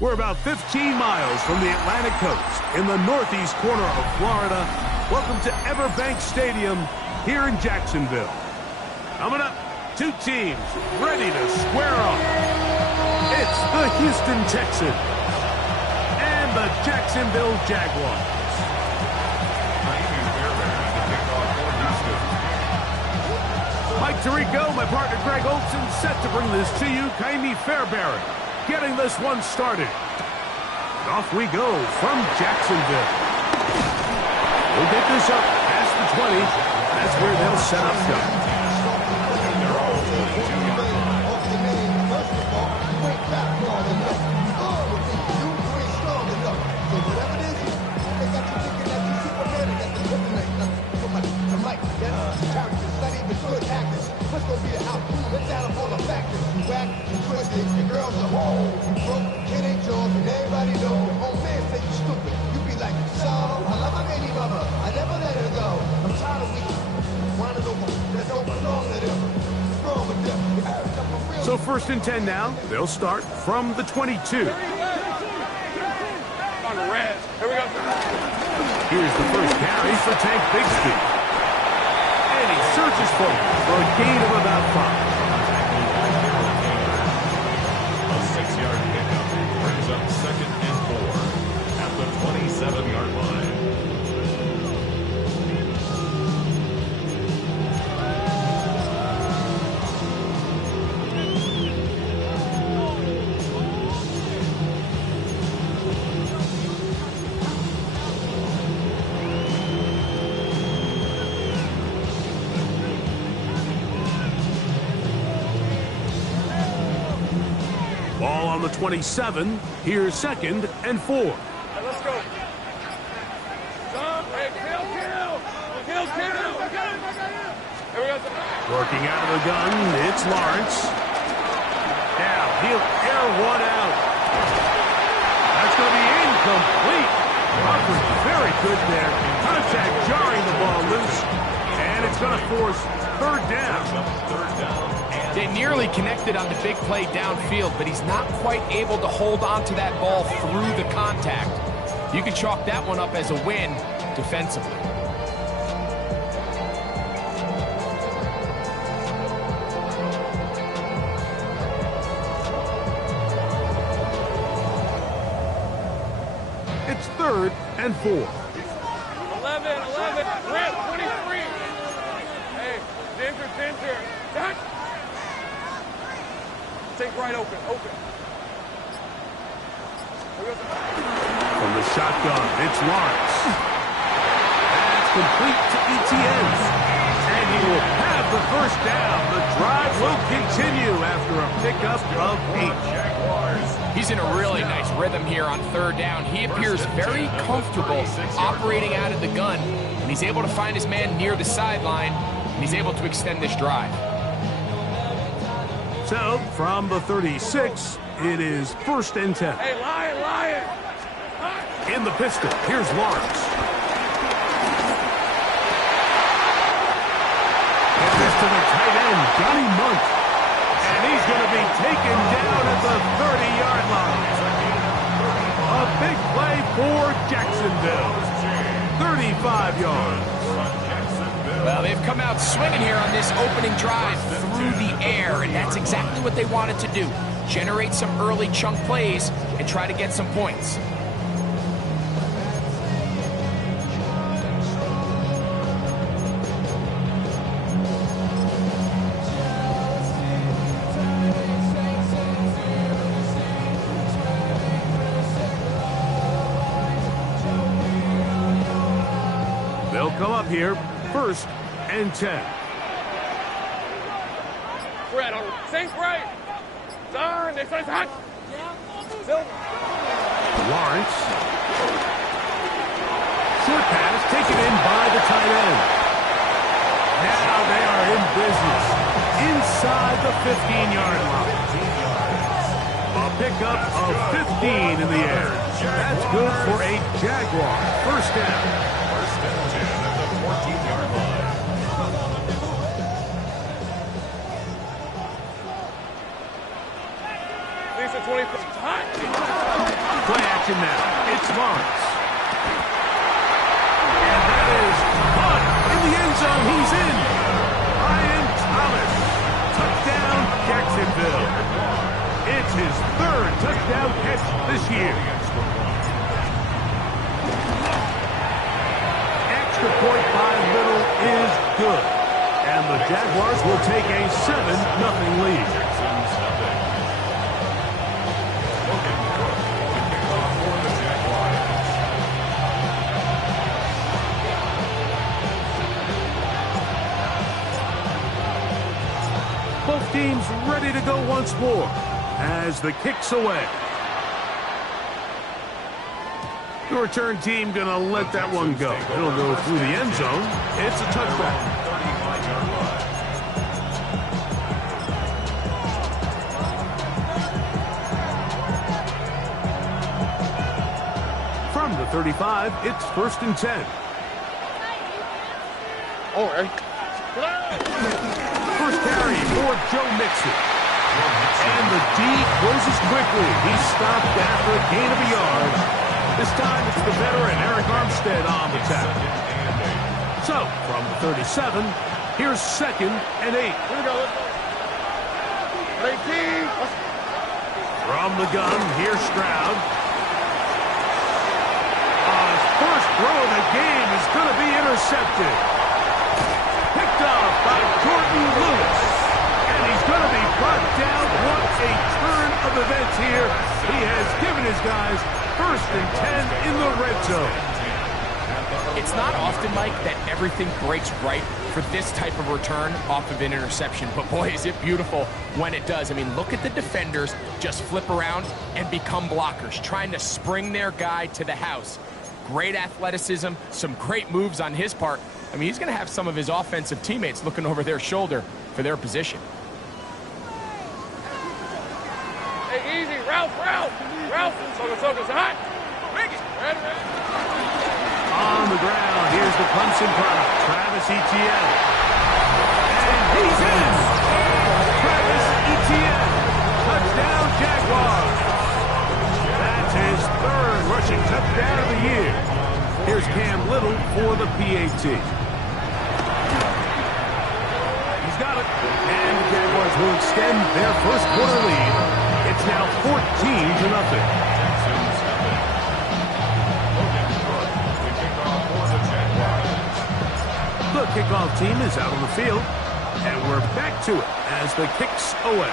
We're about 15 miles from the Atlantic coast in the northeast corner of Florida. Welcome to Everbank Stadium here in Jacksonville. Coming up, two teams ready to square off. It's the Houston Texans and the Jacksonville Jaguars. Mike Tirico, my partner Greg Olson, set to bring this to you. Kaimi Fairbairn getting this one started. And off we go from Jacksonville. We'll get this up past the 20. That's where they'll set up shop. So 1st and 10 now. They'll start from the 22. On the red. Here we go. Here's the first carry for Tank Bigsby. And he surges forward for a gain of about 5. A 6-yard pickup brings up 2nd and 4 at the 27-yard line. Ball on the 27. Here's 2nd and 4. Hey, let's go. Hey, kill. Here we go. Working out of the gun, it's Lawrence. Now he'll air one out. That's going to be incomplete. Coverage very good there. Contact jarring the ball loose. And it's going to force 3rd down. They nearly connected on the big play downfield, but he's not quite able to hold on to that ball through the contact. You can chalk that one up as a win defensively. It's 3rd and 4. 11. Red, 23. Hey, Ginger. Done. Take right open. From the shotgun, it's Lawrence. That's complete to ETN. And he will have the 1st down. The drive will continue after a pickup of 8. He's in a really nice rhythm here on 3rd down. He appears very comfortable operating out of the gun, and he's able to find his man near the sideline, and he's able to extend this drive. So, from the 36, it is 1st and 10. Hey, Lion. In the pistol, here's Lawrence. Get this to the tight end, Johnny Monk. And he's going to be taken down at the 30-yard line. A big play for Jacksonville. 35 yards. Well, they've come out swinging here on this opening drive through the air, and that's exactly what they wanted to do. Generate some early chunk plays and try to get some points. They'll come up here, 1st and 10. Fred, sink right. Done. They say hot. Lawrence. Short pass taken in by the tight end. Now they are in business inside the 15-yard line. A pickup of 15 in the air. That's good for a Jaguar 1st down. 1st and 10 at the 14-yard line. the 25. Hot. Play action now. It's Lawrence. And that is caught in the end zone. He's in. Ryan Thomas. Touchdown, Jacksonville. It's his third touchdown catch this year. Extra point by Little is good. And the Jaguars will take a 7-0 lead. Both teams ready to go once more as the kick's away. The return team going to let that one go. It'll go through the end zone. It's a touchback. From the 35, it's 1st and 10. All right. First carry for Joe Mixon. And the D closes quickly. He's stopped after a gain of a yard. This time it's the veteran Eric Armstead on the tackle. So, from the 37, here's 2nd and 8. Here we go. 18. From the gun, here's Stroud. His first throw of the game is going to be intercepted. Picked off by Jordan Lewis. And he's going to be brought down. What a turn of events here. He has given his guys 1st and 10 in the red zone. It's not often, Mike, that everything breaks right for this type of return off of an interception. But boy, is it beautiful when it does. I mean, look at the defenders just flip around and become blockers, trying to spring their guy to the house. Great athleticism, some great moves on his part. I mean, he's going to have some of his offensive teammates looking over their shoulder for their position. Hey, easy. Ralph. Soga's hot. Ready. On the ground, here's the Clemson product, Travis Etienne. And he's in! Travis Etienne. Touchdown, Jaguars. That's his 3rd rushing touchdown of the year. Here's Cam Little for the PAT. He's got it. And the Jaguars will extend their first quarter lead. It's now 14-0. The kickoff team is out on the field, and we're back to it as the kick's away.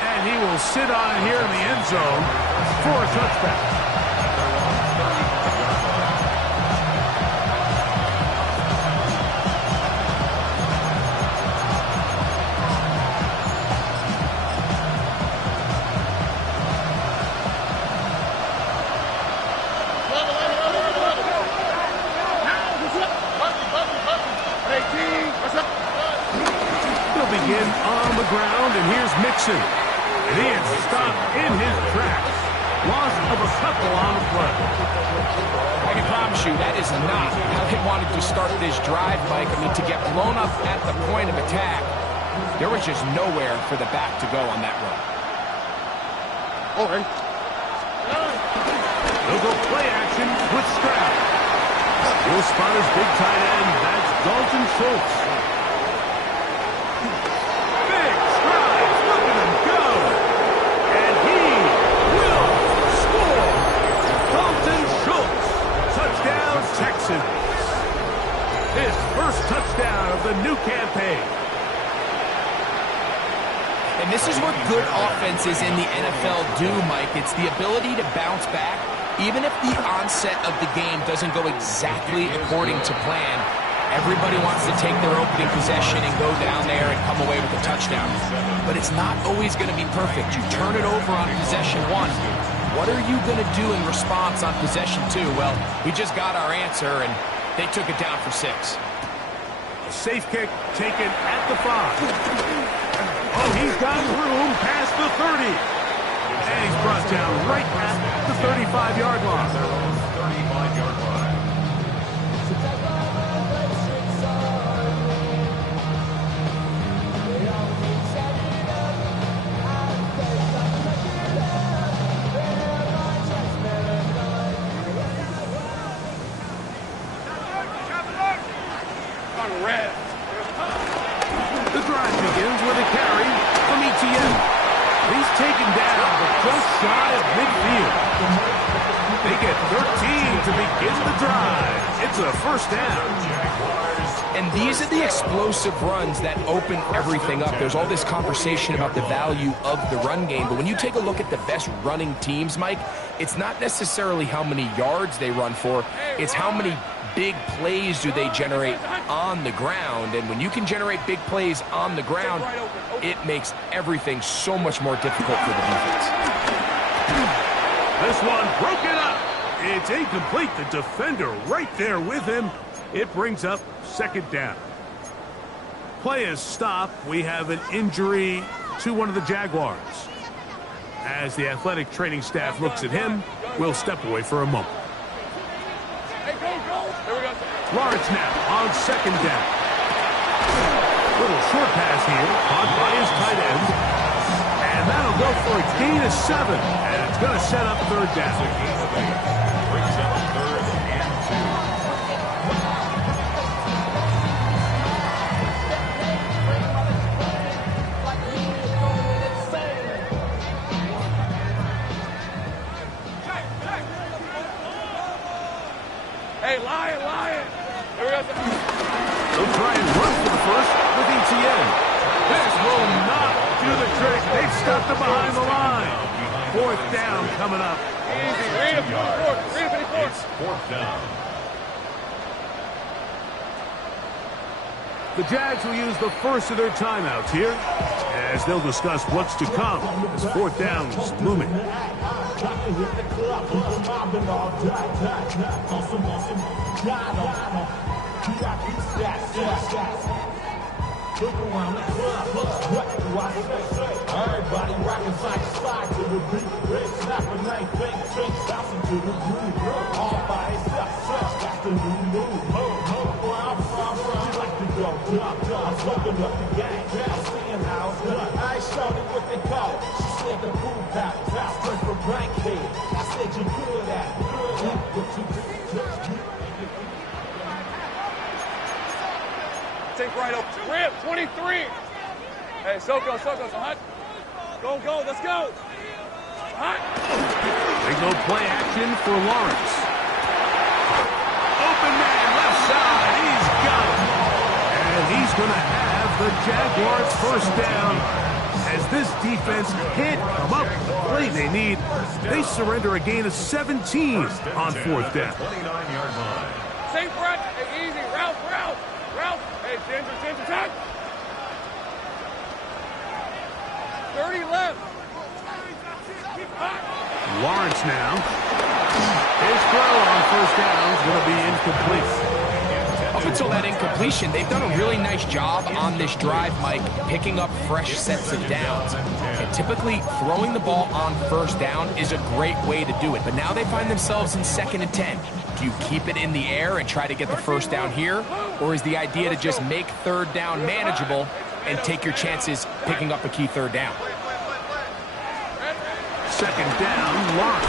And he will sit on it here in the end zone for a touchback. On the ground, and here's Mixon. And he is stopped in his tracks. Loss of a couple on the play. I can promise you that is not how they wanted to start this drive, Mike. I mean, to get blown up at the point of attack, there was just nowhere for the back to go on that run. All right. They'll go play action with Stroud. He'll spot his big tight end. That's Dalton Schultz. Texans. His first touchdown of the new campaign. And this is what good offenses in the NFL do, Mike. It's the ability to bounce back, even if the onset of the game doesn't go exactly according to plan. Everybody wants to take their opening possession and go down there and come away with a touchdown. But it's not always going to be perfect. You turn it over on possession 1. What are you going to do in response on possession 2? Well, we just got our answer, and they took it down for 6. A safe kick taken at the 5. Oh, he's got room past the 30. And he's brought down right at the 35-yard line. 35-yard line. to begin the drive. It's a first down. And these are the explosive runs that open everything up. There's all this conversation about the value of the run game, but when you take a look at the best running teams, Mike, it's not necessarily how many yards they run for, it's how many big plays do they generate on the ground. And when you can generate big plays on the ground, it makes everything so much more difficult for the defense. This one broken up. It's incomplete. The defender right there with him. It brings up second down. Play is stopped. We have an injury to one of the Jaguars. As the athletic training staff looks at him, we'll step away for a moment. Lawrence now on second down. Little short pass here, caught by his tight end. And that'll go for a gain of 7. And it's going to set up third down. Brings up third and 2. Hey, Lion! They'll try and run for the first with ETN. This will not do the trick. They've stopped them behind the line. Fourth down coming up. Easy, read it, It's fourth down. The Jags will use the first of their timeouts here as they'll discuss what's to come as fourth down is looming. Look around the club, what do I say? Everybody rockin' side to side to the beat. Red snapping, ain't fake, drinks bouncing to the groove. All by itself, that's the new move. Where I'm from, you like to go jump. I'm smoking up the game, I'm seeing how it's done. I ain't showed it what they call it. She said the food package, I straight from Bankhead. I said you good at it, what you do. Take right up. Rip, 23. Hey, Soko, hot. Go, let's go. Hot. Big no play action for Lawrence. Open man, left side. He's got it. And he's going to have the Jaguars first down. As this defense can't come up with the play they need, they surrender a gain of 17 on fourth down. 29-yard line. Same front. Hey, easy. Ralph. Hey, Ginger, time. 30 left. Lawrence now. His throw on first down is going to be incomplete. Up until that incompletion, they've done a really nice job on this drive, Mike, picking up fresh sets of downs. And typically, throwing the ball on first down is a great way to do it. But now they find themselves in 2nd and 10. Do you keep it in the air and try to get the first down here? Or is the idea to just make third down manageable and take your chances picking up a key third down? Second down, Lawrence.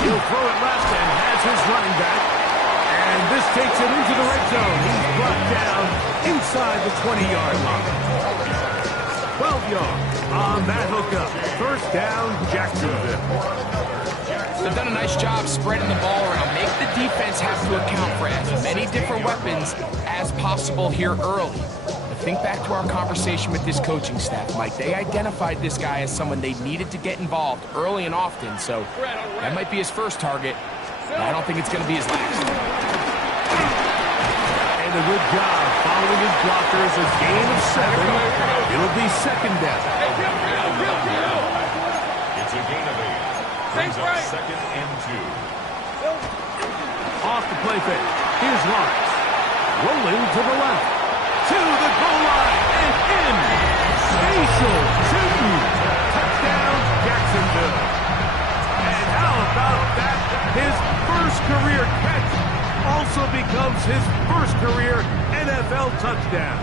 He'll throw it left and has his running back. And this takes him into the red zone. He's brought down inside the 20-yard line. 12 yards on that hookup. First down, Jacksonville. They've done a nice job spreading the ball around. Make the defense have to account for as many different weapons as possible here early. But think back to our conversation with this coaching staff, Mike. They identified this guy as someone they needed to get involved early and often, so that might be his first target, but I don't think it's going to be his last. And a good job following his blockers. A gain of 7. It'll be second down. It's a gain of 8. Brings up second and 2. Off the play fake. Here's Lawrence. Rolling to the left. To the goal line and in. Spatial 2. Touchdown, Jacksonville. And how about that? His first career catch also becomes his first career NFL touchdown.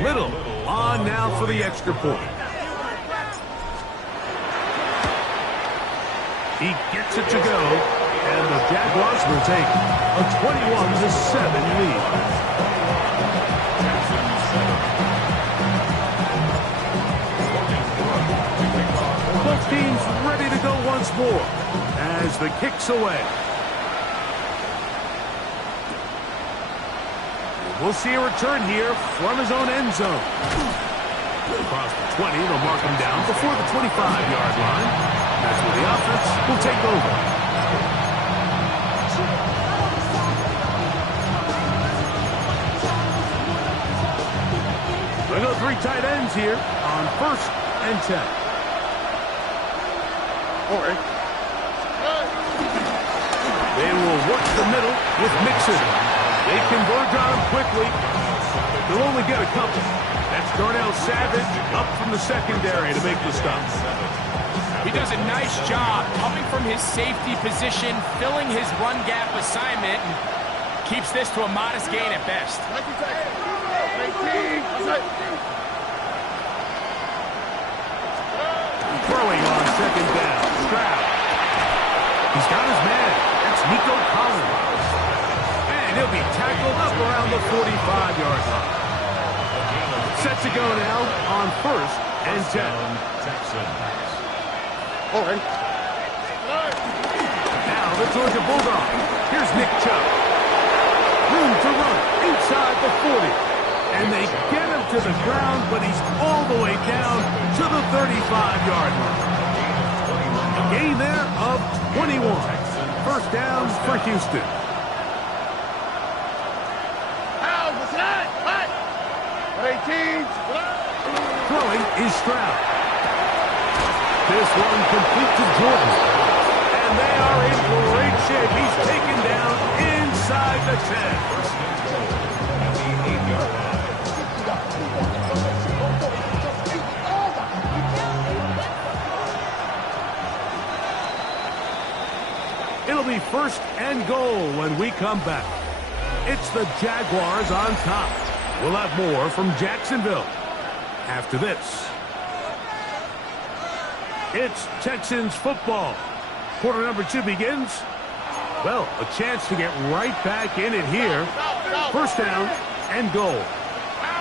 Little on now for the extra point. He gets it to go, and the Jaguars will take a 21-7 lead. Both teams ready to go once more as the kick's away. We'll see a return here from his own end zone. Across the 20, they'll mark him down before the 25-yard line. That's where the offense will take over. They go 3 tight ends here on 1st and 10. All right. They will work the middle with Mixon. They converge on him quickly. They'll only get a couple. That's Darnell Savage up from the secondary to make the stop. He does a nice job coming from his safety position, filling his run gap assignment, and keeps this to a modest gain at best. Throwing on 2nd down. Stroud. He's got his man. That's Nico Collins. And he'll be tackled up around the 45-yard line. Set to go now on 1st and 10. All right. Now the Georgia Bulldogs. Here's Nick Chubb. Room to run inside the 40. And they get him to the ground, but he's all the way down to the 35-yard line. A gain there of 21. 1st down for Houston. Throwing is Stroud. This one complete to Jordan. And they are in great shape. He's taken down inside the 10. It'll be 1st and goal when we come back. It's the Jaguars on top. We'll have more from Jacksonville after this. It's Texans football. Quarter number 2 begins. Well, a chance to get right back in it here. 1st down and goal.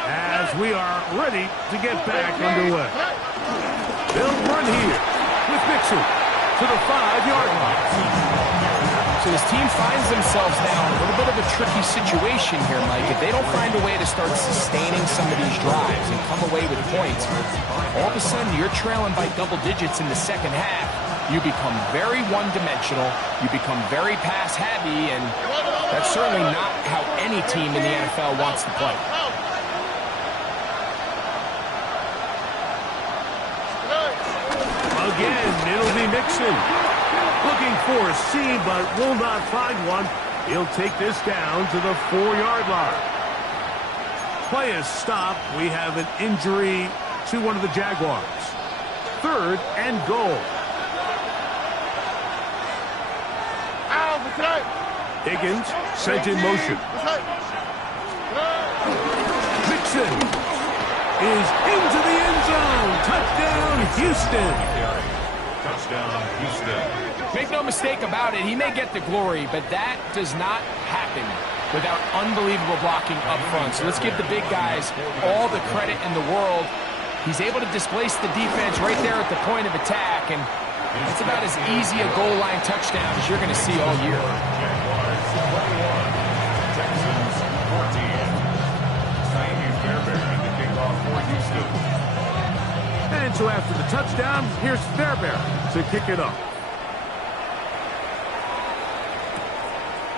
As we are ready to get back underway. They'll run here with Mixon to the 5-yard line. So this team finds themselves now in a little bit of a tricky situation here, Mike. If they don't find a way to start sustaining some of these drives and come away with points, all of a sudden you're trailing by double digits in the 2nd half. You become very one-dimensional. You become very pass-heavy, and that's certainly not how any team in the NFL wants to play. Again, it'll be Mixon. Looking for a seam, but will not find one. He'll take this down to the 4-yard line. Play is stopped. We have an injury to one of the Jaguars. 3rd and goal. Higgins sent in motion. Mixon is into the end zone. Touchdown, Houston. Touchdown, Houston. Make no mistake about it, he may get the glory, but that does not happen without unbelievable blocking up front. So let's give the big guys all the credit in the world. He's able to displace the defense right there at the point of attack, and it's about as easy a goal line touchdown as you're going to see all year. Jaguars 21, Texans 14. Sammy Fairbairn to kick off for Houston. And so after the touchdown, here's Fairbairn to kick it off.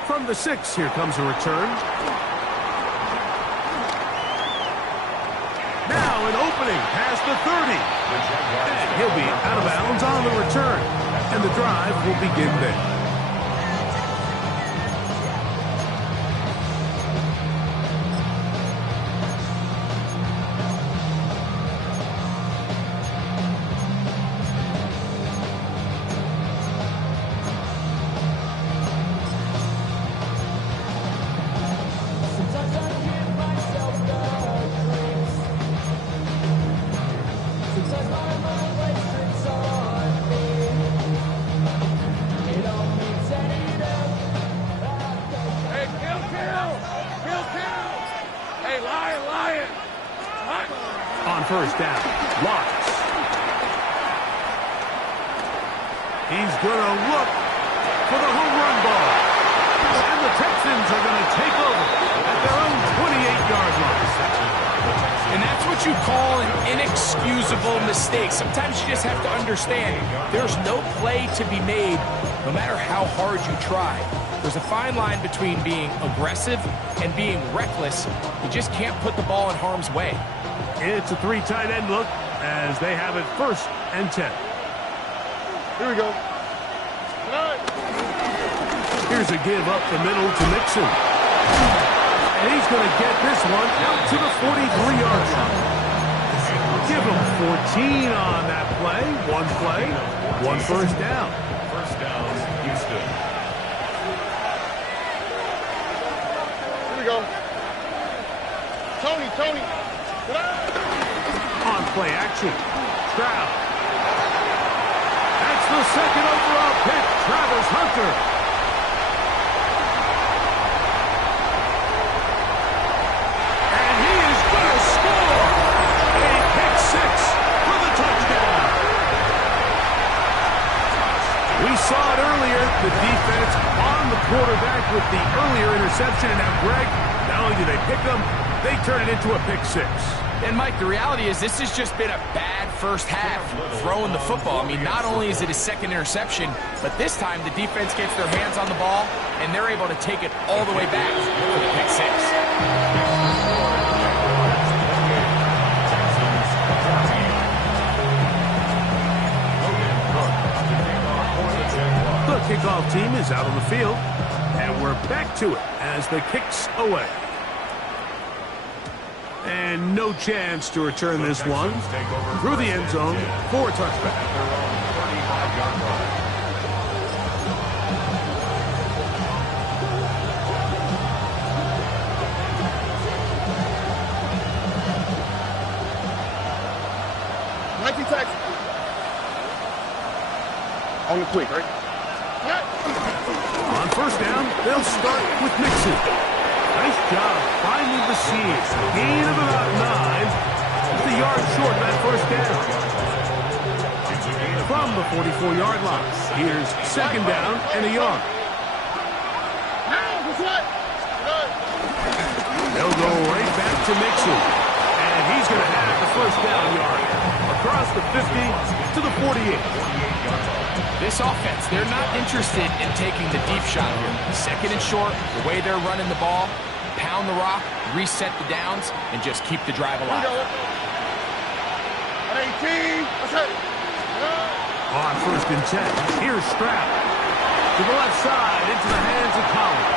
From the 6, here comes a return. Now an opening past the 30. And he'll be out of bounds on the return. And the drive will begin there. On 1st down, Lawrence. He's going to look for the home run ball. And the Texans are going to take over at their own 28-yard line. And that's what you call an inexcusable mistake. Sometimes you just have to understand there's no play to be made no matter how hard you try. There's a fine line between being aggressive and being reckless. You just can't put the ball in harm's way. It's a 3 tight end look as they have it 1st and 10. Here we go. Here's a give up the middle to Mixon. And he's going to get this one out to the 43-yard line. Give him 14 on that play. 1 first down. First down, Houston. Here we go. Tony. On play action. Stroud. That's the second overall pick. Travis Hunter. Saw it earlier, the defense on the quarterback with the earlier interception, and now Greg, not only do they pick them, they turn it into a pick 6. And Mike, the reality is this has just been a bad first half throwing the football. I mean, not only is it a second interception, but this time the defense gets their hands on the ball, and they're able to take it all the way back for the pick 6. The kickoff team is out on the field, and we're back to it as the kick's away. And no chance to return this one through the end zone for a touchback. 19 tackles. On the quick, right? On first down, they'll start with Mixon. Nice job finding the seams. Gain of about 9. Just a yard short of that first down. From the 44-yard line, here's 2nd down and a yard. They'll go right back to Mixon. And he's going to have the first down yard. Across the 50 to the 48. This offense, they're not interested in taking the deep shot here. 2nd and short, the way they're running the ball, pound the rock, reset the downs, and just keep the drive alive. 18. On 1st and 10, here's Stroud. To the left side, into the hands of Collins.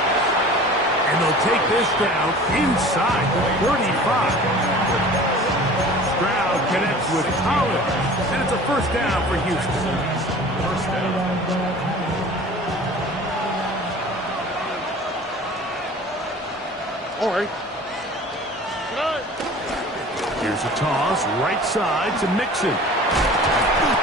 And they'll take this down inside the 35. Stroud connects with Collins, and it's a first down for Houston. First down. All right. Here's a toss, right side to Mixon.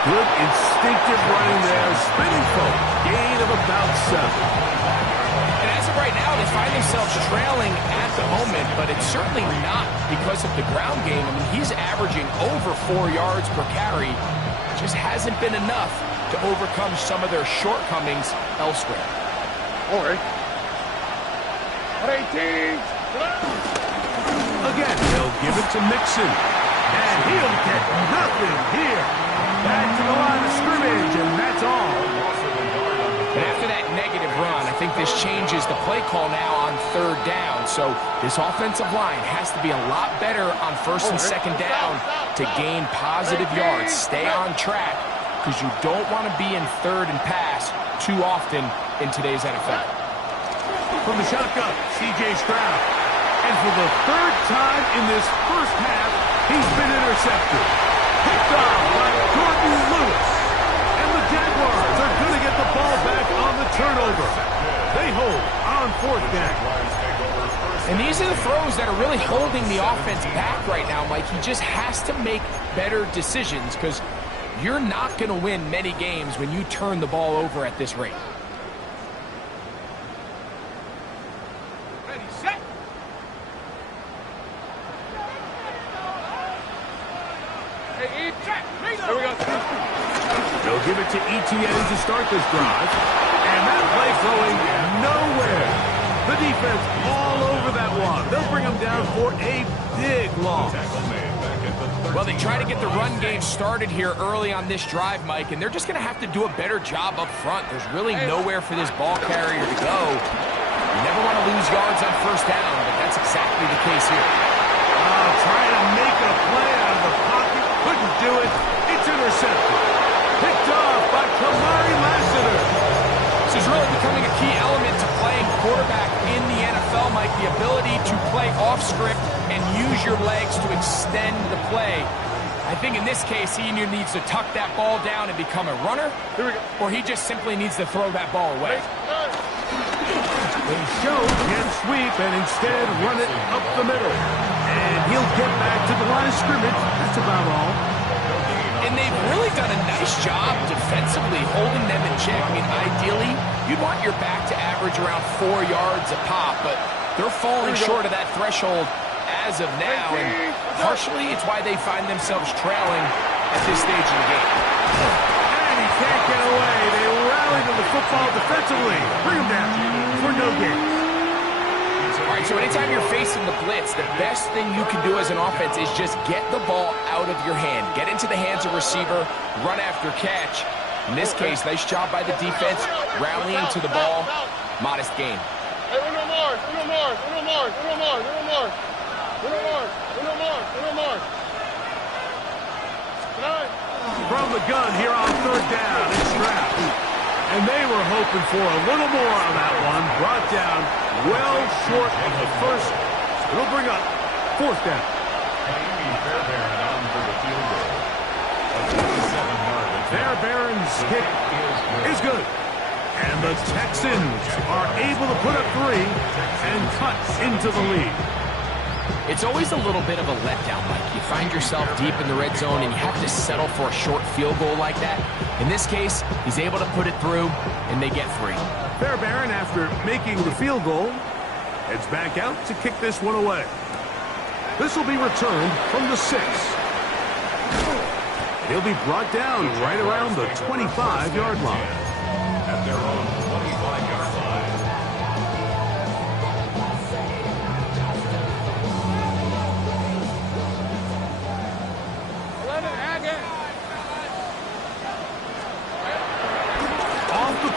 Good instinctive running there, spinning forward. Gain of about 7. And as of right now, they find themselves trailing at the moment, but it's certainly not because of the ground game. I mean, he's averaging over 4 yards per carry. Just hasn't been enough to overcome some of their shortcomings elsewhere. All right. 18. Again, they'll give it to Mixon. And he'll get nothing here. Back to the line of scrimmage, and that's all. And after that negative run, I think this changes the play call now on 3rd down. So this offensive line has to be a lot better on 1st and 2nd down to gain positive yards. Stay on track, because you don't want to be in 3rd and pass too often in today's NFL. From the shotgun, C.J. Stroud. And for the 3rd time in this first half, he's been intercepted. Picked off by Jordan Lewis. And the Jaguars are going to get the ball back on the turnover. They hold on 4th down. And these are the throws that are really holding the offense back right now, Mike. He just has to make better decisions, because you're not going to win many games when you turn the ball over at this rate. Ready, set. Hey, check. They'll give it to Etienne to start this drive. And that play going nowhere. The defense all over that one. They'll bring him down for a big loss. Well, they try to get the run game started here early on this drive, Mike, and they're just going to have to do a better job up front. There's really nowhere for this ball carrier to go. You never want to lose yards on first down, but that's exactly the case here. Trying to make a play out of the pocket. Couldn't do it. It's intercepted. Picked off by Kamari Lassiter. This is really becoming a key element to playing quarterback in the NFL, Mike, the ability to play off script and use your legs to extend the play. I think in this case, he either needs to tuck that ball down and become a runner, or he just simply needs to throw that ball away. They show can't sweep and instead run it up the middle. And he'll get back to the line of scrimmage. That's about all. And they've really done a nice job defensively holding them in check. I mean, ideally, you'd want your back to average around 4 yards a pop, but they're falling short of that threshold as of now, and partially it's why they find themselves trailing at this stage of the game. And he can't get away. They rally to the football defensively. Bring him down for no gain. All right, so anytime you're facing the blitz, the best thing you can do as an offense is just get the ball out of your hand. Get into the hands of receiver, run after catch. In this case, nice job by the defense, rallying to the ball. Modest gain. Hey, Uno Mars. From the gun here on third down, it's Stroud. And they were hoping for a little more on that one. Brought down well short of the first. It'll bring up fourth down. Fairbairn's hit is good. And the Texans are able to put up 3 and cut into the lead. It's always a little bit of a letdown, Mike. You find yourself deep in the red zone and you have to settle for a short field goal like that. In this case, he's able to put it through, and they get 3. Fairbairn, after making the field goal, heads back out to kick this one away. This will be returned from the 6. He'll be brought down right around the 25-yard line. At their own 25-yard line.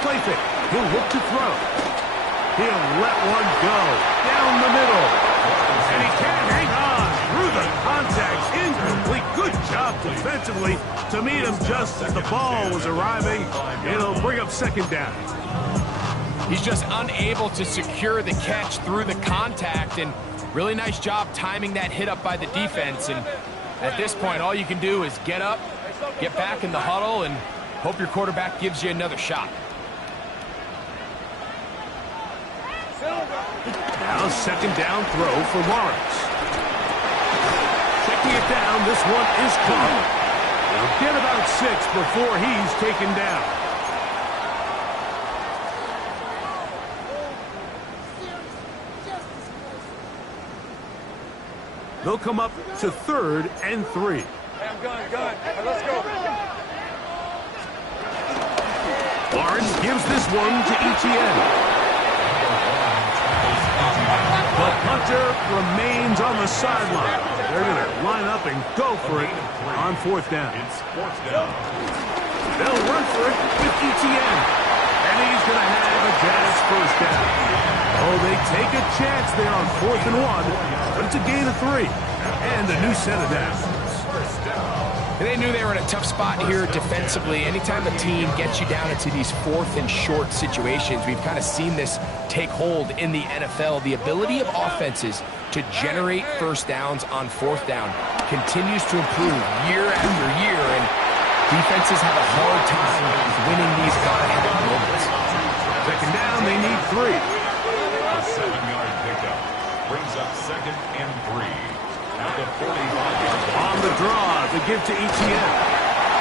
Play fake. He'll look to throw. He'll let one go down the middle. And he can't hang on through the contact. Incomplete. Good job defensively to meet him just as the ball was arriving. It'll bring up second down. He's just unable to secure the catch through the contact, and really nice job timing that hit up by the defense. And at this point, all you can do is get up, get back in the huddle, and hope your quarterback gives you another shot. Now second down throw for Lawrence. Checking it down, this one is caught. He'll get about 6 before he's taken down. They'll come up to 3rd and 3. Hey, I'm gun. Hey, let's go. Lawrence gives this one to Etienne. The punter remains on the sideline. They're going to line up and go for it on 4th down. It's 4th down. They'll run for it with Etienne. And he's going to have a Jazz first down. Oh, they take a chance there on 4th and 1, but it's a gain of 3. And a new set of downs. And they knew they were in a tough spot here defensively. Anytime a team gets you down into these 4th and short situations, we've kind of seen this take hold in the NFL. The ability of offenses to generate first downs on 4th down continues to improve year after year, and defenses have a hard time winning these gotta-have moments. Second down, they need 3. A 7-yard pickup brings up 2nd and 3. At the 45-yard line. On the draw to give to Etienne.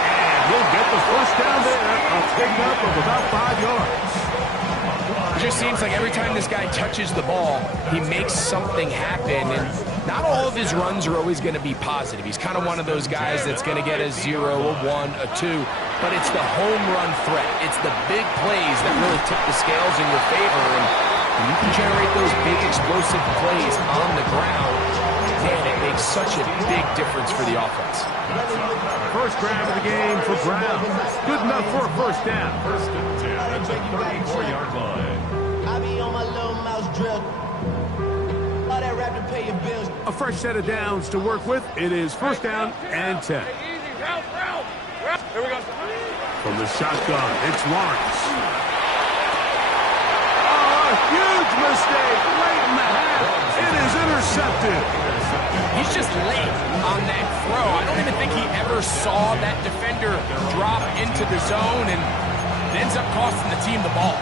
And he'll get the first down there. A pickup of about 5 yards. It just seems like every time this guy touches the ball, he makes something happen, and not all of his runs are always going to be positive. He's kind of one of those guys that's going to get a 0, a 1, a 2, but it's the home run threat. It's the big plays that really tip the scales in your favor, and when you can generate those big explosive plays on the ground, man, it makes such a big difference for the offense. First grab of the game for Brown. Good enough for a first down. First and 10 at the 34-yard line. I be on my little mouse drill. All that rap to pay your bills. A fresh set of downs to work with. It is first down and 10. Here we go. From the shotgun, it's Lawrence. Oh, a huge mistake late in the half. It is intercepted. He's just late on that throw. I don't even think he ever saw that defender drop into the zone, and it ends up costing the team the ball.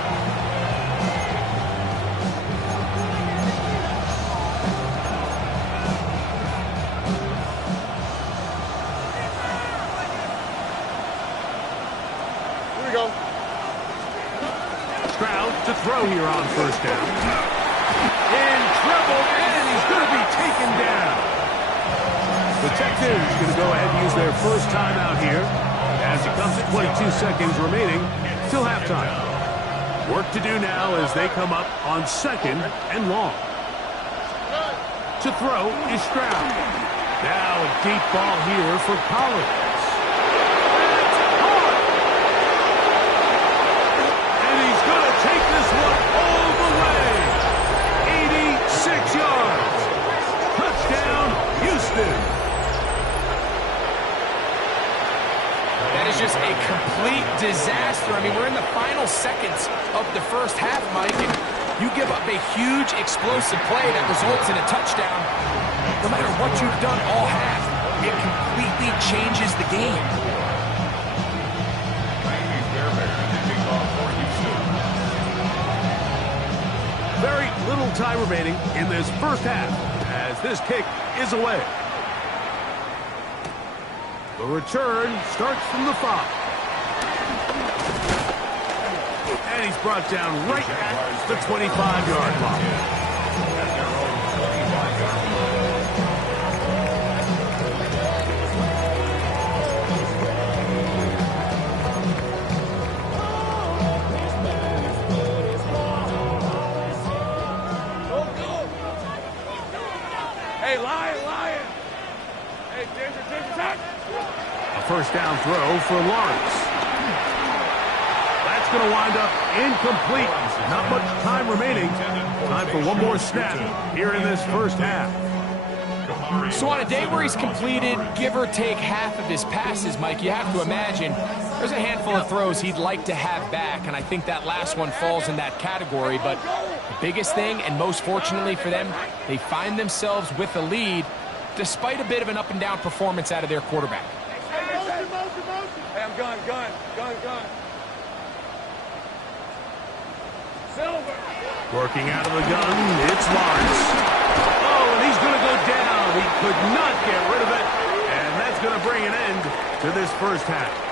Here we go. Stroud to throw here on first down. In trouble, and he's going to be taken down. The Texans going to go ahead and use their first timeout here as it comes at 22 seconds remaining till halftime. Work to do now as they come up on second and long. To throw is Stroud. Now a deep ball here for Collins. And he's going to take this one all the way. 86 yards. Touchdown, Houston. That is just a complete disaster. I mean, we're in the final seconds of the first half, Mike, and you give up a huge explosive play that results in a touchdown. No matter what you've done all half, it completely changes the game. Very little time remaining in this first half as this kick is away. The return starts from the 5. And he's brought down right at the 25-yard line. Hey, Lion. Hey, Ginger, touch. A first down throw for Lawrence. That's going to wind up incomplete. Not much time remaining. Time for one more snap here in this first half. So on a day where he's completed, give or take half of his passes, Mike, you have to imagine there's a handful of throws he'd like to have back, and I think that last one falls in that category. But the biggest thing, and most fortunately for them, they find themselves with a lead despite a bit of an up-and-down performance out of their quarterback. Hey, I'm gun. Silver. Working out of the gun, it's Lawrence. Oh, and he's going to go down. He could not get rid of it, and that's going to bring an end to this first half.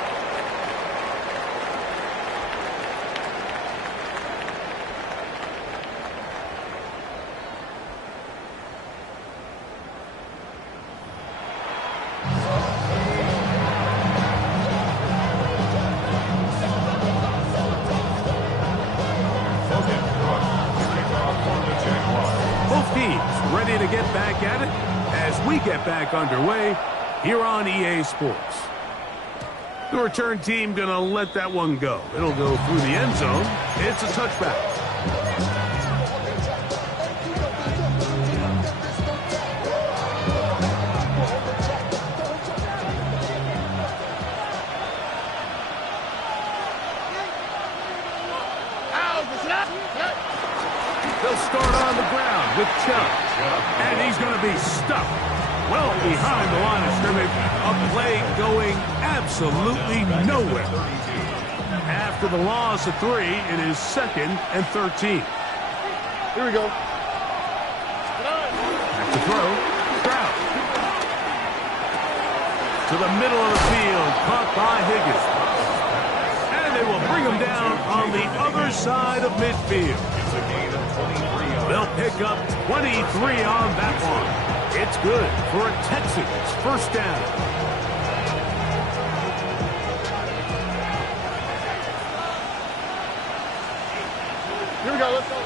Ready to get back at it as we get back underway here on EA Sports. The return team going to let that one go. It'll go through the end zone. It's a touchback. They'll start on the ground with Chubb. And he's going to be stuck well behind the line of scrimmage. A play going absolutely nowhere. After the loss of 3, it is 2nd and 13. Here we go. Back to throw. Stroud. To the middle of the field. Caught by Higgins. And they will bring him down on the other side of midfield. It's a gain of 23 yards. They'll pick up 23 on that one. It's good for a Texans first down. Here we go, let's go.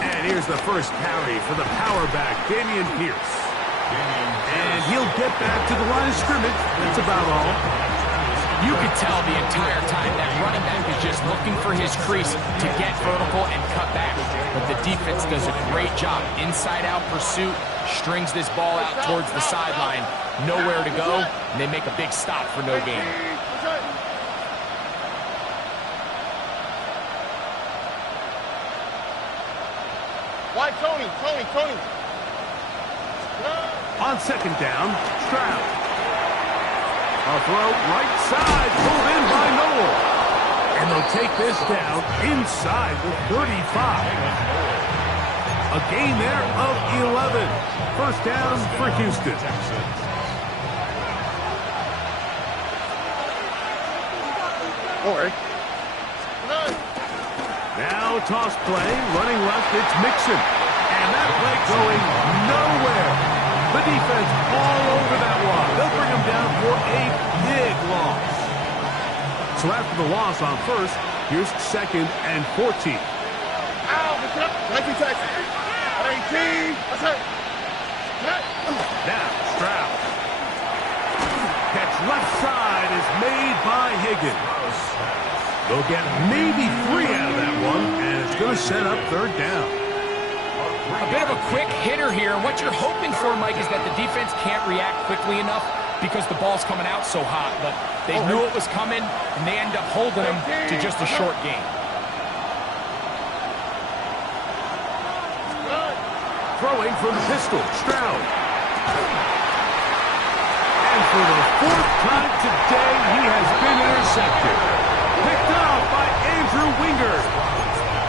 And here's the first carry for the power back, Dameon Pierce. And he'll get back to the line of scrimmage. That's about all. You could tell the entire time that running back is just looking for his crease to get vertical and cut back. But the defense does a great job. Inside-out pursuit, strings this ball out towards the sideline. Nowhere to go, and they make a big stop for no gain. Why, Tony? On second down, Stroud. A throw right side, pulled in by Noel. And they'll take this down inside the 35. A gain there of 11. First down for Houston. Don't worry. Now toss play, running left, it's Mixon. And that play going nowhere. The defense all over that one. They'll bring him down for a big loss. So after the loss on first, here's second and 14. Ow, pick it up. 19 seconds. 18. That's it. Now Stroud. Catch left side is made by Higgins. They'll get maybe 3 out of that one, and it's going to set up third down. A bit of a quick hitter here. What you're hoping for, Mike, is that the defense can't react quickly enough because the ball's coming out so hot. But they knew it was coming, and they end up holding them to just a short gain. Throwing from the pistol, Stroud. And for the 4th time today, he has been intercepted. Picked off by Andrew Wingard.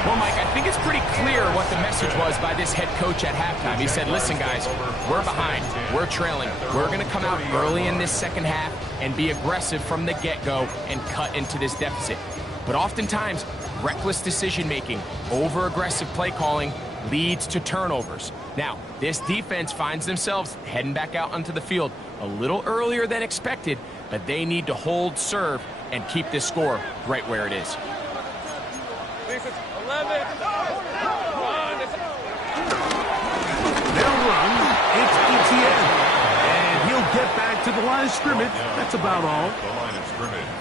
Well, Mike, I think it's pretty clear what the message was by this head coach at halftime. He said, listen, guys, we're behind. We're trailing. We're going to come out early in this second half and be aggressive from the get-go and cut into this deficit. But oftentimes, reckless decision-making, over-aggressive play calling leads to turnovers. Now, this defense finds themselves heading back out onto the field a little earlier than expected, but they need to hold serve and keep this score right where it is. 11. They'll run. It's ETN. And he'll get back to the line of scrimmage. That's about all.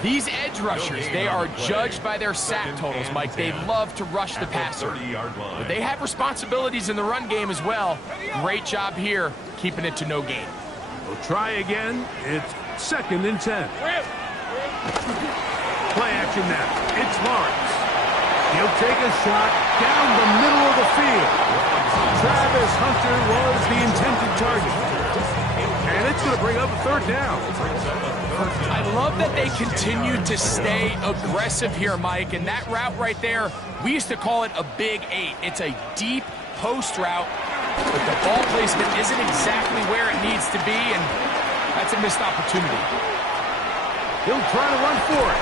These edge rushers, they are judged by their sack totals, Mike. They love to rush the passer. But they have responsibilities in the run game as well. Great job here, keeping it to no gain. We'll try again. It's second and 10. Play action now. It's Lawrence. He'll take a shot down the middle of the field. Travis Hunter was the intended target. And it's going to bring up a third down. I love that they continue to stay aggressive here, Mike. And that route right there, we used to call it a big 8. It's a deep post route, but the ball placement isn't exactly where it needs to be, and that's a missed opportunity. He'll try to run for it.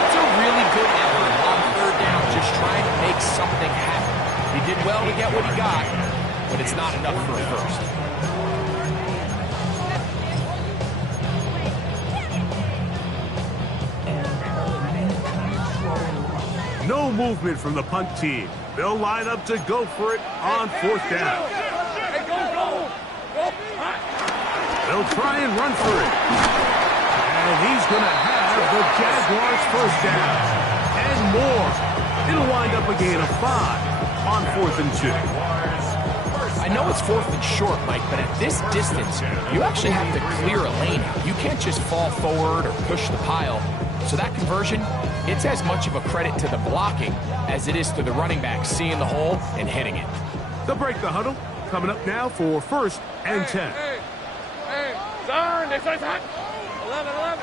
That's a really good effort on third down, just trying to make something happen. He did well to get what he got, but it's not enough for a first. No movement from the punt team. They'll line up to go for it on fourth down. Hey, go. They'll try and run for it. And he's going to have the Jaguars first down. And more. It'll wind up a gain of 5 on 4th and 2. I know it's 4th and short, Mike, but at this distance, you actually have to clear a lane out. You can't just fall forward or push the pile. So that conversion, it's as much of a credit to the blocking as it is to the running back seeing the hole and hitting it. They'll break the huddle. Coming up now for 1st and 10. Hey, Zern, this is hot. 11.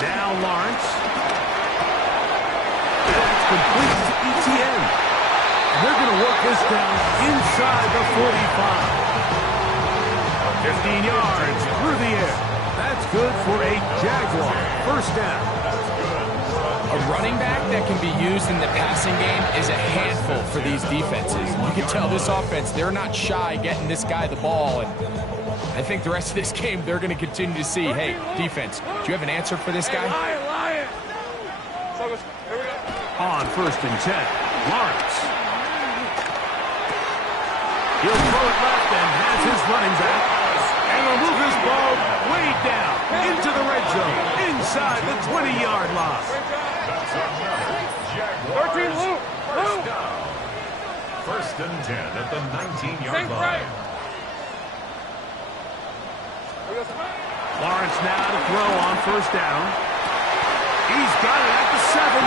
Now Lawrence. That's complete to ETN. And they're going to work this down inside the 45. 15 yards through the air. That's That's good for a Jaguar first down. A running back that can be used in the passing game is a handful for these defenses. You can tell this offense, they're not shy getting this guy the ball. And I think the rest of this game, they're going to continue to see, hey, defense, do you have an answer for this guy? Lion. Here we go. On 1st and 10, Lawrence. He'll throw it left and has his running back. And will move his ball way down into the red zone, inside the 20-yard line. 13, Luke. First and 10 at the 19-yard Think line. right. Lawrence now to throw on 1st down. He's got it at the 7.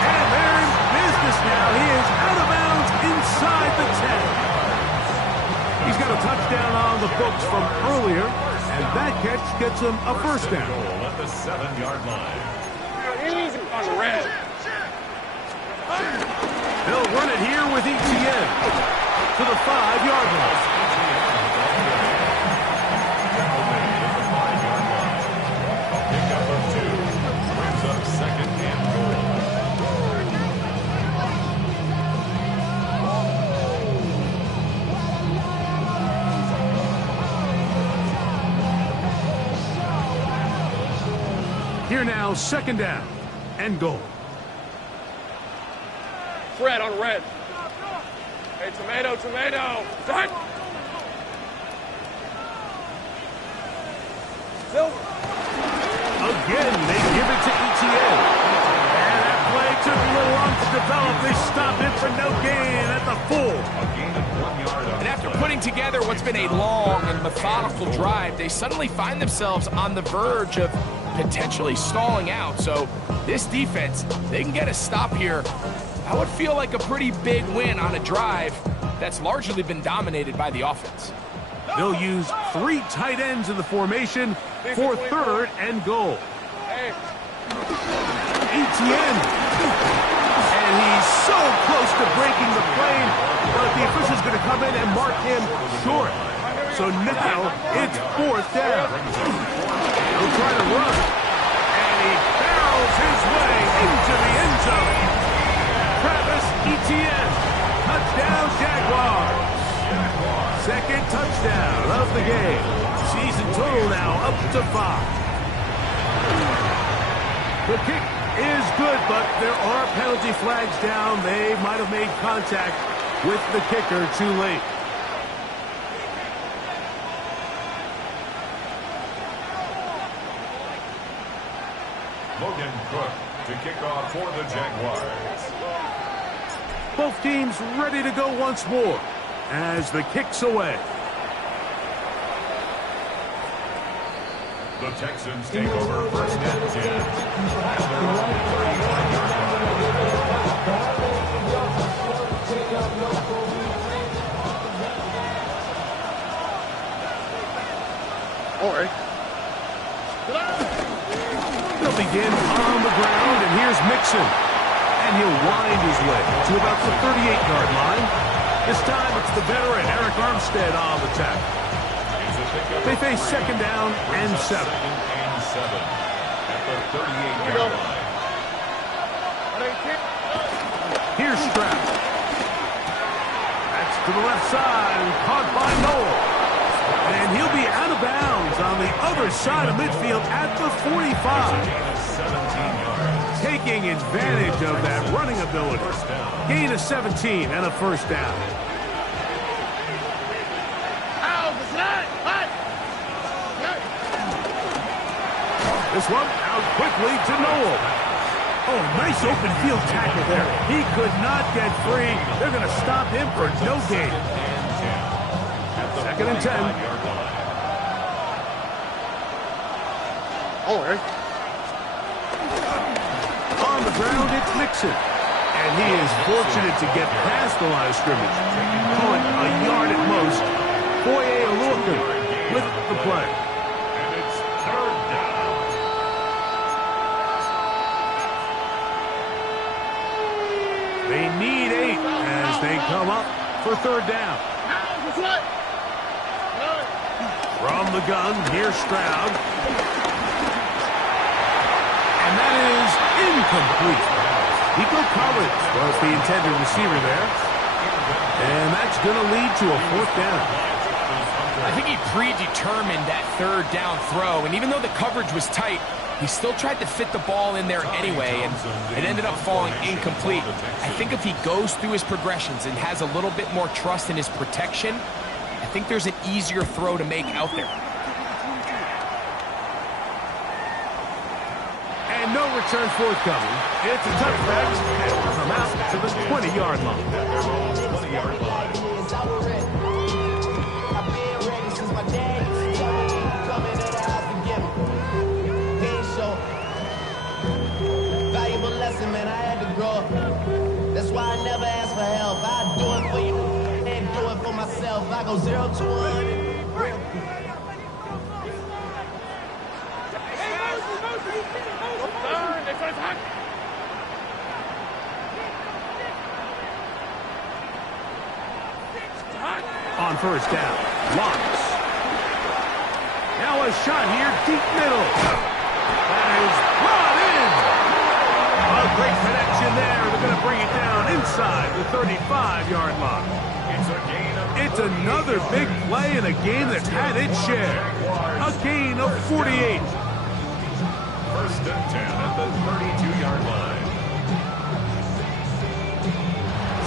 And they're in business now. He is out of bounds inside the 10. He's got a touchdown on the books from earlier, and that catch gets him a first down. Goal at the 7-yard line. Easy on the red. They'll run it here with ETN to the 5-yard line. Pickup of 2 brings up 2nd and goal. Here now, 2nd down and goal. Fred on red. Hey, tomato. Dart. Silver. Again, they give it to ETN. And that play took a little long to develop. They stopped it for no gain at the full. A gain of 1 yard on And after putting together what's been a long and methodical drive, they suddenly find themselves on the verge of potentially stalling out. So this defense, they can get a stop here. That would feel like a pretty big win on a drive that's largely been dominated by the offense. They'll use 3 tight ends in the formation for 3rd and goal. Hey. ETN. And he's so close to breaking the plane, but the official's going to come in and mark him short. So now it's 4th down. He'll try to run. And he barrels his way into the end zone. Travis Etienne. Touchdown, Jaguars. 2nd touchdown of the game. Season total now up to 5. The kick is good, but there are penalty flags down. They might have made contact with the kicker too late. Logan Cook to kick off for the Jaguars. Both teams ready to go once more as the kick's away. The Texans take over 1st and 10. And they're on the 35-yard line. All right. They'll begin on the ground, and here's Mixon. And he'll wind his way to about the 38-yard line. This time it's the veteran Eric Armstead on the tackle. They face 2nd down and 7. 2nd and 7 at the 38-yard line. Here's Stroud. That's to the left side and caught by Noel. And he'll be out of bounds on the other side of midfield at the 45. Gain of 17 yards. Taking advantage of that running ability. Gain of 17 and a first down. This one out quickly to Noel. Oh, nice open field tackle there. He could not get free. They're going to stop him for no gain. 2nd and 10. All right. On the ground, it's Mixon. And he is fortunate to get past the line of scrimmage. Call it a yard at most. Boye Alurka with the play. And it's 3rd down. They need 8 as they come up for 3rd down. From the gun, here's Stroud. And that is incomplete. Nico Collins was the intended receiver there. And that's going to lead to a 4th down. I think he predetermined that 3rd down throw, and even though the coverage was tight, he still tried to fit the ball in there anyway, and it ended up falling incomplete. I think if he goes through his progressions and has a little bit more trust in his protection, I think there's an easier throw to make out there. And no return forthcoming. It's a touchback, and we'll come out to the 20-yard line. 20-yard line. I've been ready since my dad used to tell me, come into the house and get me. He ain't show. Valuable lesson, man, I had to grow up. That's why I never ask for help. I do it for you and do it for myself. I go 0 to 100. On 1st down, Lawrence. Now a shot here, deep middle. That is brought in. A great connection there. They're going to bring it down inside the 35-yard line. It's another big play in a game that's had its share. A gain of 48. 1st and 10 at the 32-yard line.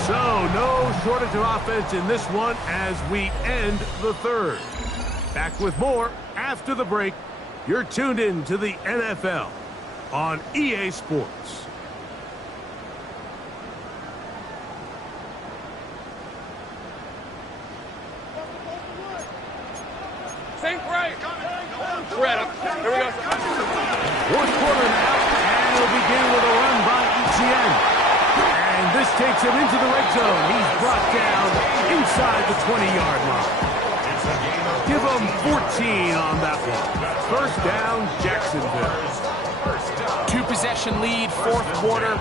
So, no shortage of offense in this one as we end the 3rd. Back with more after the break. You're tuned in to the NFL on EA Sports. Sink right. Red up. Here we go. 4th quarter now, and it'll begin with a run by Etienne. And this takes him into the red zone. He's brought down inside the 20-yard line. Give him 14 on that one. 1st down, Jacksonville. 2-possession lead, 4th quarter.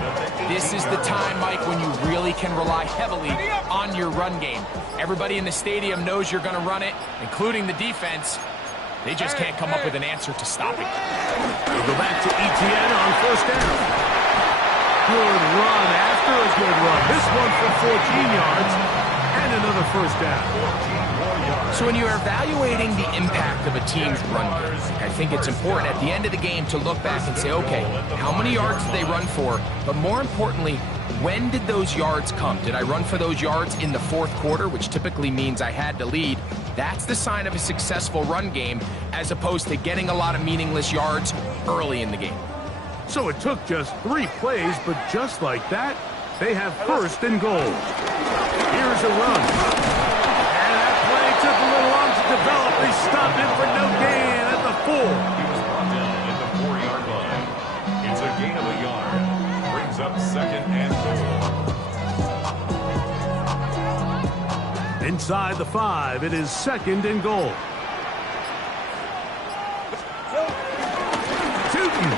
This is the time, Mike, when you really can rely heavily on your run game. Everybody in the stadium knows you're going to run it, including the defense. They just can't come up with an answer to stop it. We'll go back to Etienne on 1st down. Good run after a good run. This one for 14 yards and another 1st down. So when you're evaluating the impact of a team's run game, I think it's important at the end of the game to look back and say, okay, how many yards did they run for? But more importantly, when did those yards come? Did I run for those yards in the 4th quarter, which typically means I had to lead? That's the sign of a successful run game, as opposed to getting a lot of meaningless yards early in the game. So it took just 3 plays, but just like that, they have 1st and goal. Here's a run. And that play took a little long to develop. They stopped him for no gain at the 4. He was brought down at the 4-yard line. It's a gain of a yard. Brings up 2nd and goal. Inside the 5, it is 2nd and goal. Tootin'.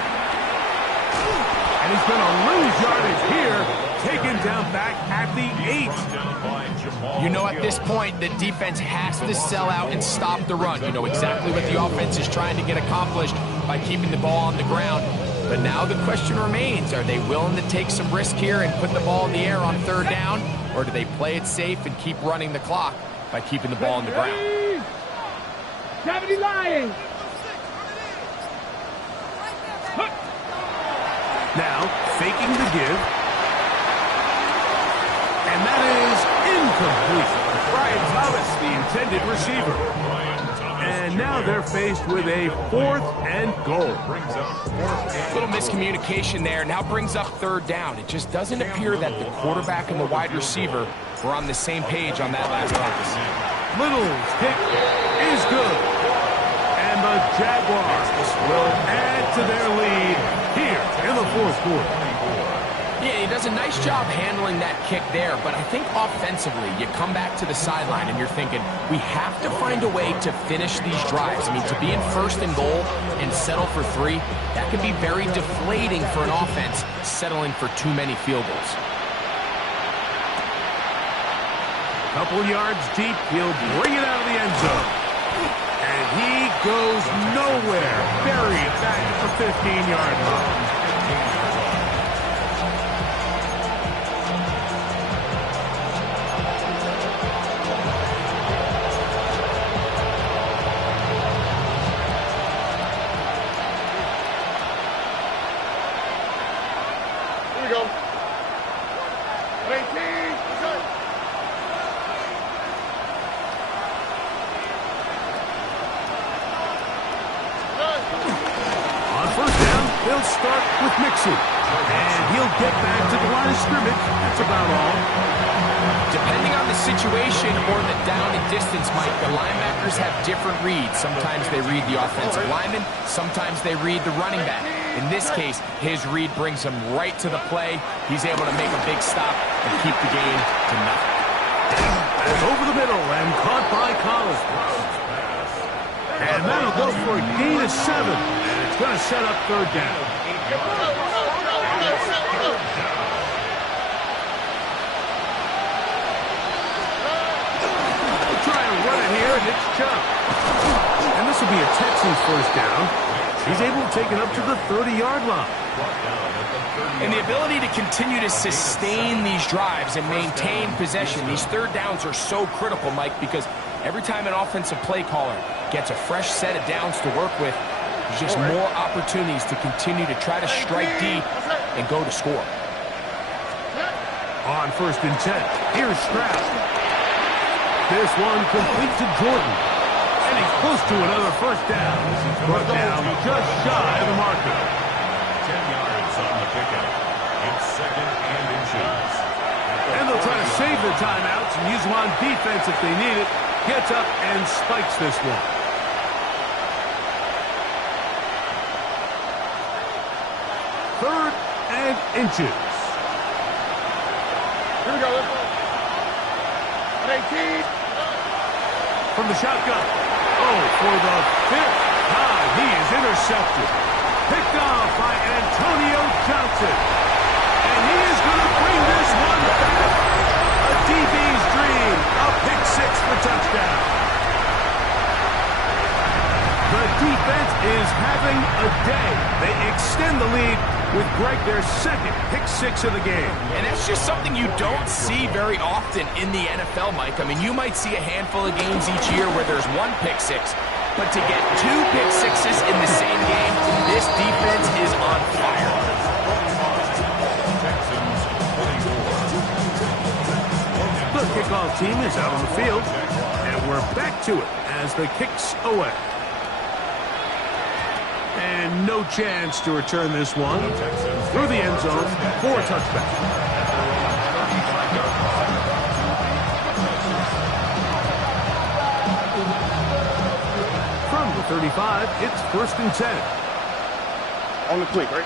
And he's going to lose yardage here, taken down back at the 8. You know, at this point, the defense has to sell out and stop the run. You know exactly what the offense is trying to get accomplished by keeping the ball on the ground. But now the question remains, are they willing to take some risk here and put the ball in the air on 3rd down? Or do they play it safe and keep running the clock by keeping the ball on the ground? Cavity lying. Now, faking the give. And that is incomplete. Brian Thomas, the intended receiver. And now they're faced with a 4th and goal. A little miscommunication there. Now brings up 3rd down. It just doesn't appear that the quarterback and the wide receiver were on the same page on that last pass. Little's kick is good. And the Jaguars will add to their lead here in the 4th quarter. Yeah, he does a nice job handling that kick there, but I think offensively, you come back to the sideline and you're thinking, we have to find a way to finish these drives. I mean, to be in 1st and goal and settle for 3, that can be very deflating for an offense settling for too many field goals. Couple yards deep, he'll bring it out of the end zone. And he goes nowhere, buried back at the 15-yard line. yards off. Here we go. 18. On first down, they'll start with Mixon. And he'll get back to the line of scrimmage. That's about all. Depending on the situation or the down and distance, Mike, the linebackers have different reads. Sometimes they read the offensive lineman. Sometimes they read the running back. In this case, his read brings him right to the play. He's able to make a big stop and keep the game to nothing. It's over the middle and caught by Collins. And that'll go for a gain of 7. And it's going to set up third down. They'll try to run it here, and it's Chubb. And this will be a Texans first down. He's able to take it up to the 30-yard line. And the ability to continue to sustain these drives and maintain possession, these third downs are so critical, Mike, because every time an offensive play caller gets a fresh set of downs to work with, there's just more opportunities to continue to try to strike deep and go to score. On first and 10, here's Stroud. This one complete to Jordan. And he's close to another first down. Brought down just shy of the marker. 10 yards on the pickup. It's second and inches. And they'll try to save the timeouts and use them on defense if they need it. Gets up and spikes this one. Third and inches. Here we go. Let's go. 18. From the shotgun. Oh, for the 5th time, he is intercepted. Picked off by Antonio Johnson. And he is going to bring this one back. A DB's dream. A pick 6 for touchdown. The defense is having a day. They extend the lead with Greg their second pick 6 of the game. And that's just something you don't see very often in the NFL, Mike. I mean, you might see a handful of games each year where there's one pick 6, but to get 2 pick 6s in the same game, this defense is on fire. Texans 24. The kickoff team is out on the field, and we're back to it as the kick's away. And no chance to return this one through the end zone for a touchback. From the 35, it's first and 10. On the quick, right?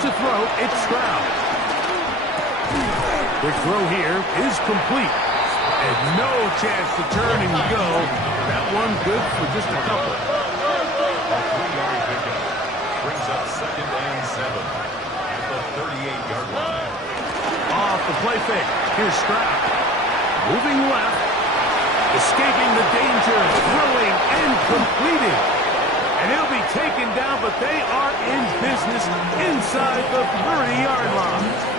To throw, it's Stroud. The throw here is complete. And no chance to turn and go. That one good for just a couple. A 3-yard pickup brings up second and 7 at the 38-yard line. Off the play fake. Here's Stroud. Moving left. Escaping the danger. Throwing and completing. And he'll be taken down, but they are in business inside the 30-yard line.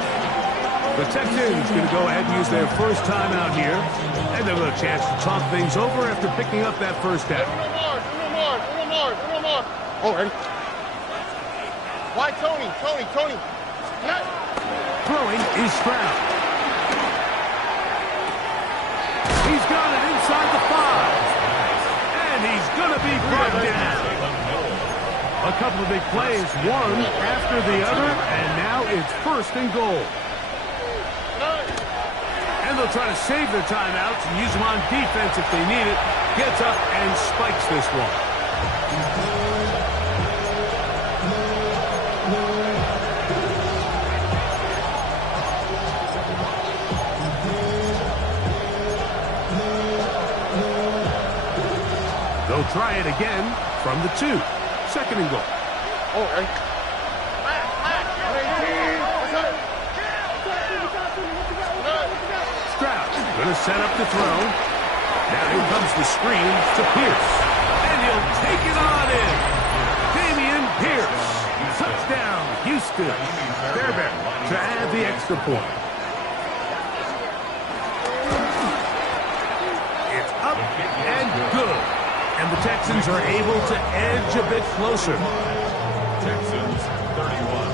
The Texans going to go ahead and use their first timeout here. And they'll have a chance to talk things over after picking up that first down. No more. Oh, ready? Why Tony? Throwing is Stroud. He's got it inside the 5. And he's going to be brought down. A couple of big plays, one after the other, and now it's first and goal. And they'll try to save their timeouts and use them on defense if they need it. Gets up and spikes this one. They'll try it again from the 2. Second and goal. Oh, ready? Going to set up the throw. Now here comes the screen to Pierce. And he'll take it on in. Damian Pierce. extra point. It's up and good. And the Texans are able to edge a bit closer. Texans 31.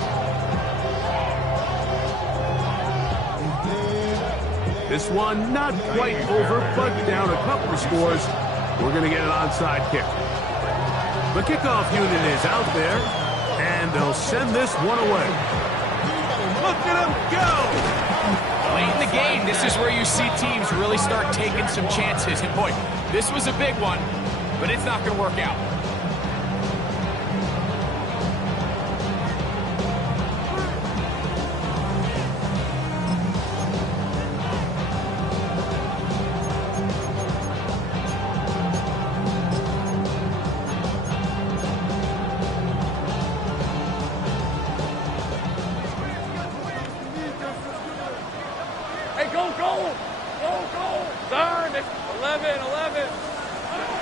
This one not quite over, but down a couple of scores. We're going to get an onside kick. The kickoff unit is out there, and they'll send this one away. Look at him go! Late in the game, this is where you see teams really start taking some chances. And boy, this was a big one, but it's not going to work out.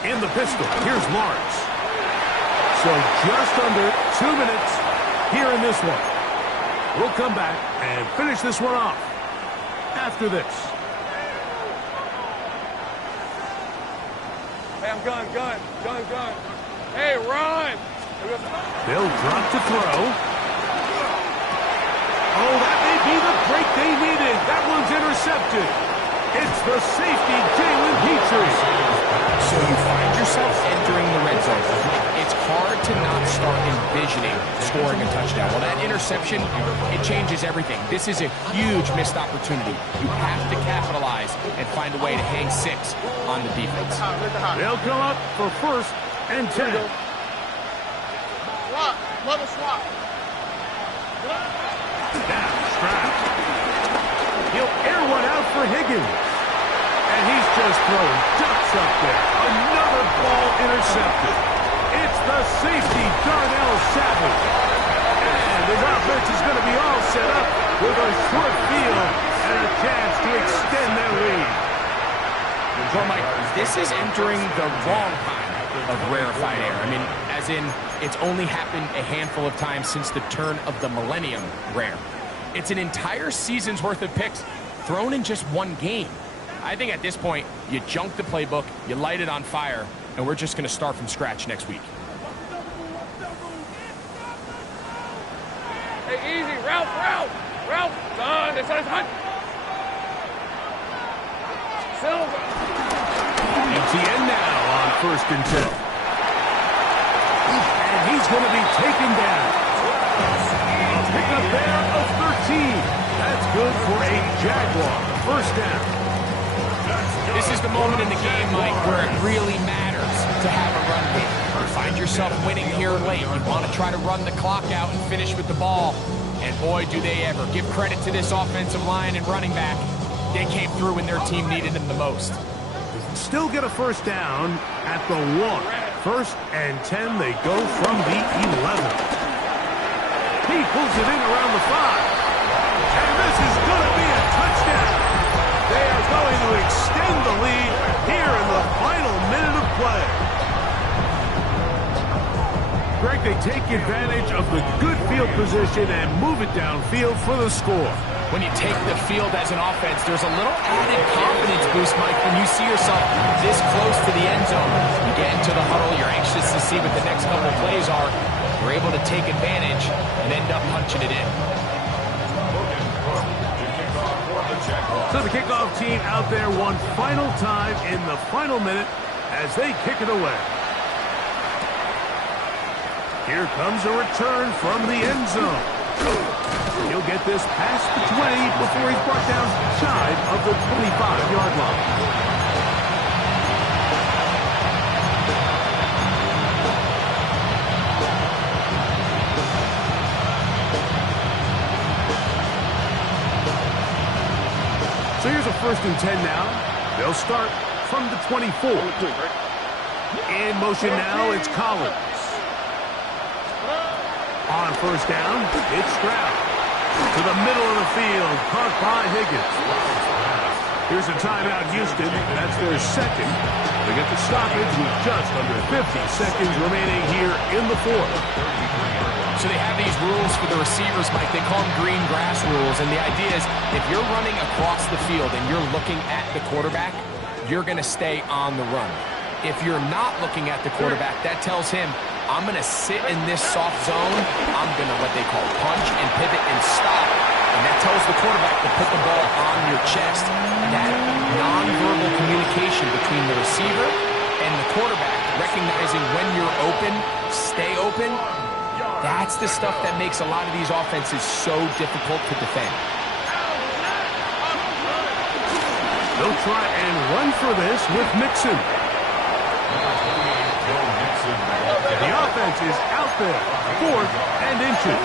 In the pistol, here's Lawrence. So just under 2 minutes here in this one. We'll come back and finish this one off after this. Hey, I'm gun. Hey, run! They'll drop to throw. Oh, that may be the break they needed. That one's intercepted. It's the safety, Jalen Petrie. So you find yourself entering the red zone. It's hard to not start envisioning scoring a touchdown. Well, that interception, it changes everything. This is a huge missed opportunity. You have to capitalize and find a way to hang 6 on the defense. They'll come up for 1st and 10. Swap. Love a swap. Now, Stroud. He'll air one out for Higgins. And he's just throwing ducks up there. Another ball intercepted. It's the safety, Darnell Savage. And his offense is going to be all set up with a short field and a chance to extend their lead. Well, Mike, this is entering the wrong kind of rarefied air. I mean, as in, it's only happened a handful of times since the turn of the millennium rare. It's an entire season's worth of picks thrown in just one game. I think at this point, you junk the playbook, you light it on fire, and we're just going to start from scratch next week. Hey, easy. Ralph. Done. It's hunt. Silver. ETN now on 1st and 10. And he's going to be taken down. A pickup there of 13. That's good for a Jaguar. 1st down. This is the moment in the game, Mike, where it really matters to have a run game. You find yourself winning here late. You want to try to run the clock out and finish with the ball. And boy, do they ever. Give credit to this offensive line and running back. They came through when their team needed them the most. Still get a 1st down at the 1. 1st and 10, they go from the 11. He pulls it in around the 5. And this is going to be a touchdown. They are going to extend the lead here in the final minute of play. Greg, they take advantage of the good field position and move it downfield for the score. When you take the field as an offense, there's a little added confidence boost, Mike, when you see yourself this close to the end zone. You get into the huddle, you're anxious to see what the next couple of plays are. You're able to take advantage and end up punching it in. So the kickoff team out there one final time in the final minute as they kick it away. Here comes a return from the end zone. He'll get this past the 20 before he's brought down shy of the 25-yard line. So here's a 1st and 10 now. They'll start from the 24. In motion now, it's Collins. On 1st down, it's Stroud. To the middle of the field, caught by Higgins. Here's a timeout, Houston. That's their 2nd. They get the stoppage with just under 50 seconds remaining here in the 4th. So So they have these rules for the receivers, Mike. They call them green grass rules. And the idea is if you're running across the field and you're looking at the quarterback, you're going to stay on the run. If you're not looking at the quarterback, that tells him, I'm going to sit in this soft zone. I'm going to what they call punch and pivot and stop. And that tells the quarterback to put the ball on your chest. That nonverbal communication between the receiver and the quarterback, recognizing when you're open, stay open, that's the stuff that makes a lot of these offenses so difficult to defend. They'll try and run for this with Mixon. The offense is out there, 4th and inches.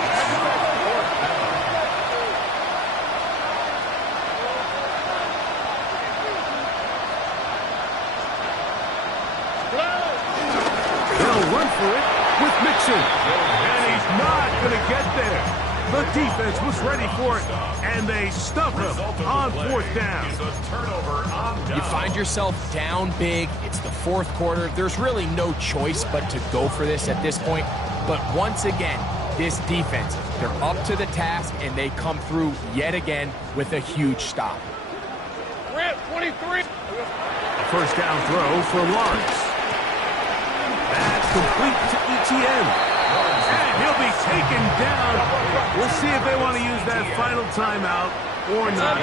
They'll run for it with Mixon. And he's not going to get there. The defense was ready for it, and they stuff him on 4th down. You find yourself down big. It's the 4th quarter. There's really no choice but to go for this at this point. But once again, this defense, they're up to the task, and they come through yet again with a huge stop. Grant, 23. A first down throw for Lawrence. That's complete to Etienne. And he'll be taken down. We'll see if they want to use that final timeout or not.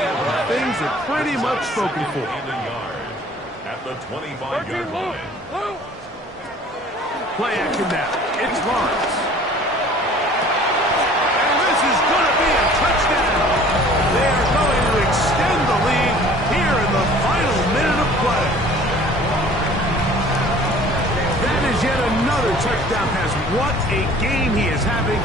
Things are pretty much spoken for. At the 25-yard line. Play action now. It's Lawrence. And this is going to be a touchdown. They are going to extend the lead here in the final minute of play. That is yet another touchdown pass. What a game he is having,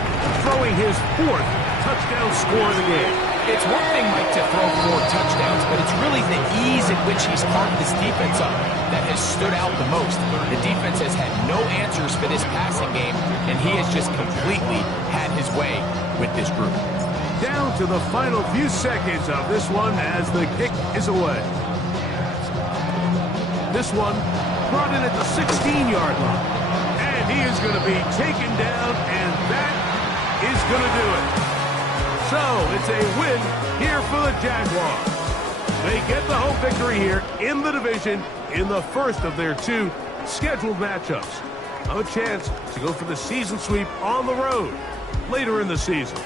throwing his 4th touchdown score of the game. It's one thing, Mike, to throw 4 touchdowns, but it's really the ease in which he's carved this defense up that has stood out the most. The defense has had no answers for this passing game, and he has just completely had his way with this group. Down to the final few seconds of this one as the kick is away. This one brought in at the 16-yard line. And he is going to be taken down, and that is going to do it. So, it's a win here for the Jaguars. They get the home victory here in the division in the first of their 2 scheduled matchups. A chance to go for the season sweep on the road later in the season.